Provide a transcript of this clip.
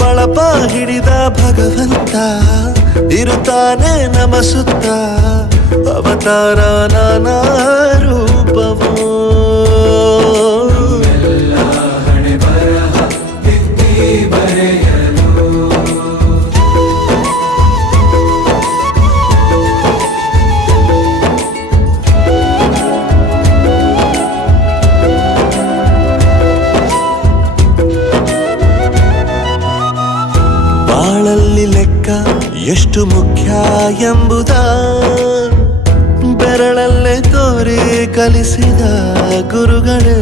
ಬಳಪ ಹಿಡಿದ ಭಗವಂತ ಇರುತ್ತಾನೆ ನಮ ಸುತ್ತ ಅವತಾರ ನಾನಾ ರೂಪವೋ ಬಾಳಲ್ಲಿ ಲೆಕ್ಕ ಎಷ್ಟು ಮುಖ್ಯ ಎಂಬುದ ಬೆರಳಲ್ಲೇ ತೋರಿ ಕಲಿಸಿದ ಗುರುಗಳೇ